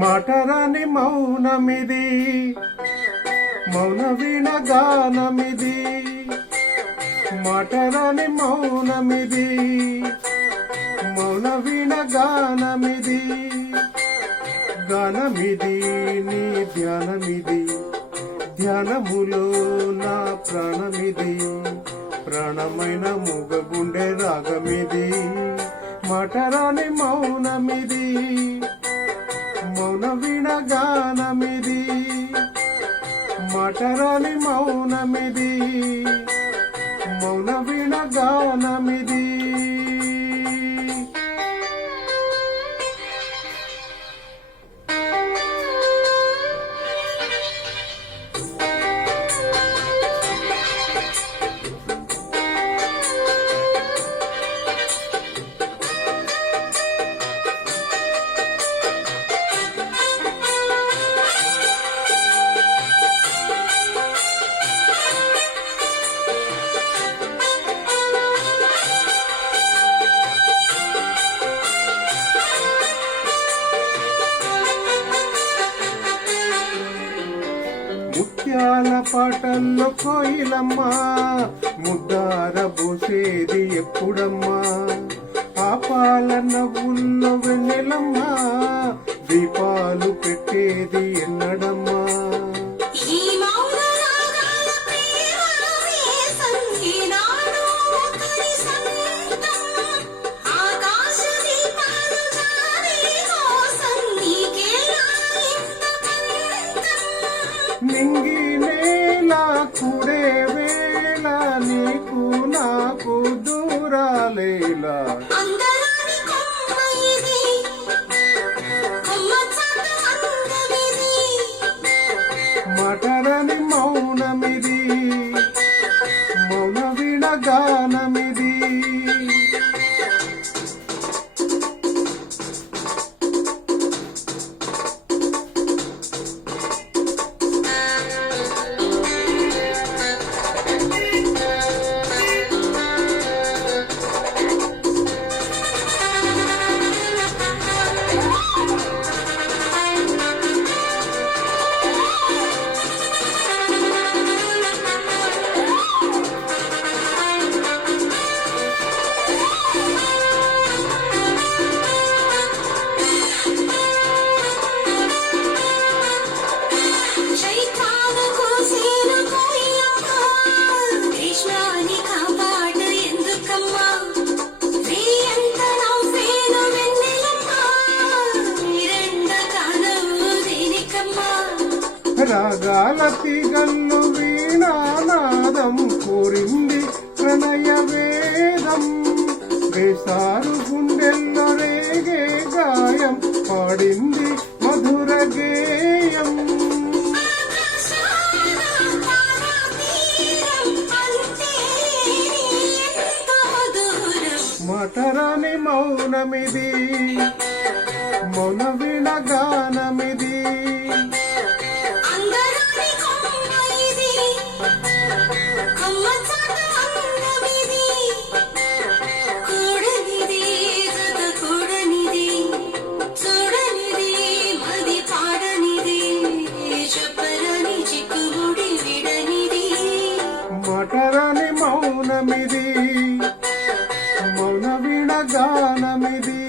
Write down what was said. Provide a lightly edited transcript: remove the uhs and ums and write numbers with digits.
మాటరాని మౌనమిది, మౌన వీణ గానమిది. మాటరాని మౌనమిది, మౌన వీణ గానమిది. గానమిది నీ ధ్యానమిది, ధ్యానములో నా ప్రాణమిది. ప్రాణమైన మూగ గుండె రాగమిది. మాటరాని మౌనమిది, మౌన వీణ గానమిది. మాటరాని మౌనమిది, మౌన వీణ గానమిది. ముత్యాల పాటల్లో కోయిలమ్మా, ముద్దార బోసేది ఎప్పుడమ్మా. పాపాల నవ్వుల్లో వెన్నెలమ్మా, దీపాలు పెట్టేది ఎన్నడమ్మా. నింగి నేల కూడే వేళ, నీకు నాకు దూరాలేలా. మాటరాని మౌనమిది, మౌన వీణ గానమిది. రాగాల తీగల్లు వీణానాదం కోరింది ప్రణయ వేదం. వేసారు గుండెల్లో రేగే గాయం, పాడింది మధుర గేయం. మాటరాని మౌనమిది, మౌన వీణ గానమిది. మాటరాని మౌనమిది, మౌన వీణ గానమిది.